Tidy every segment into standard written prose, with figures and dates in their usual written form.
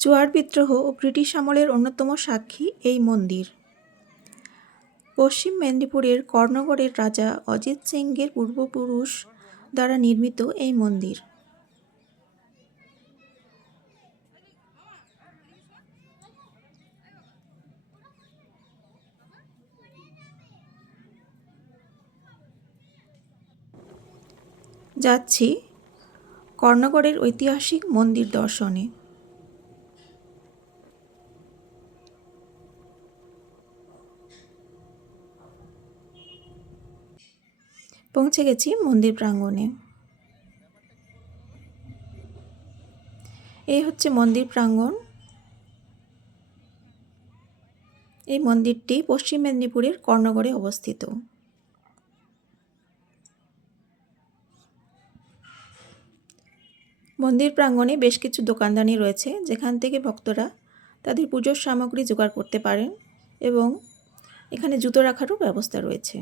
চুয়ার বিদ্রোহ ও ব্রিটিশ আমলের অন্যতম সাক্ষী এই মন্দির। পশ্চিম মেদিনীপুরের কর্ণগড়ের রাজা অজিত সিংয়ের পূর্বপুরুষ দ্বারা নির্মিত এই মন্দির। যাচ্ছি কর্ণগড়ের ঐতিহাসিক মন্দির দর্শনে। পৌঁছে গেছি মন্দির প্রাঙ্গণে। এই হচ্ছে মন্দির প্রাঙ্গণ। এই মন্দিরটি পশ্চিম মেদিনীপুরের কর্ণগড়ে অবস্থিত। মন্দির প্রাঙ্গণে বেশ কিছু দোকানদানি রয়েছে, যেখান থেকে ভক্তরা তাদের পুজোর সামগ্রী জোগাড় করতে পারেন এবং এখানে জুতো রাখারও ব্যবস্থা রয়েছে।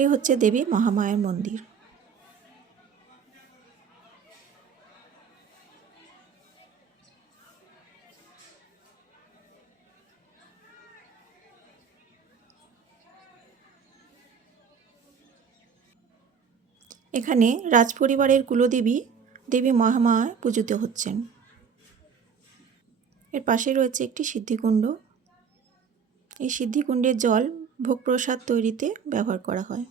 এই হচ্ছে দেবী মহামায়ার মন্দির। এখানে রাজপরিবারের কুলদেবী দেবী মহামায়া পূজিত হচ্ছেন। এর পাশে রয়েছে একটি সিদ্ধিকুণ্ড। এই সিদ্ধিকুণ্ডের জল ভোগ প্রসাদ তৈরিতে ব্যবহার করা হয়।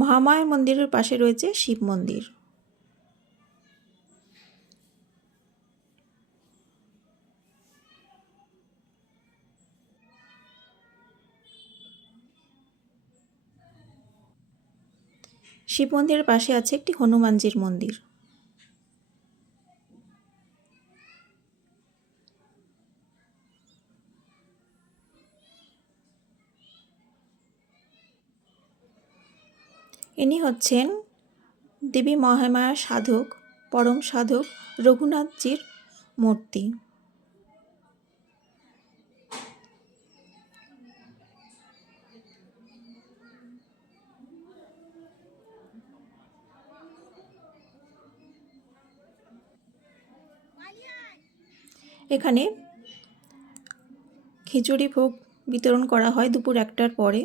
মহামায়া মন্দিরের পাশে রয়েছে শিব মন্দির। শিব মন্দিরের পাশে আছে একটি হনুমানজির মন্দির। ইনি হচ্ছেন দেবী মহামায়ার সাধক, পরম সাধক রঘুনাথজির মূর্তি। এখানে খিচুড়ি ভোগ বিতরণ করা হয় দুপুর 1টার পরে।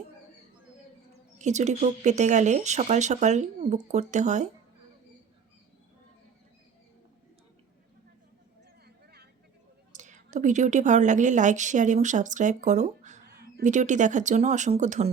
খিচুড়ি ভোগ পেতে গেলে সকাল সকাল বুক করতে হয়। তো ভিডিওটি ভালো লাগলে লাইক, শেয়ার এবং সাবস্ক্রাইব করো। ভিডিওটি দেখার জন্য অসংখ্য ধন্যবাদ।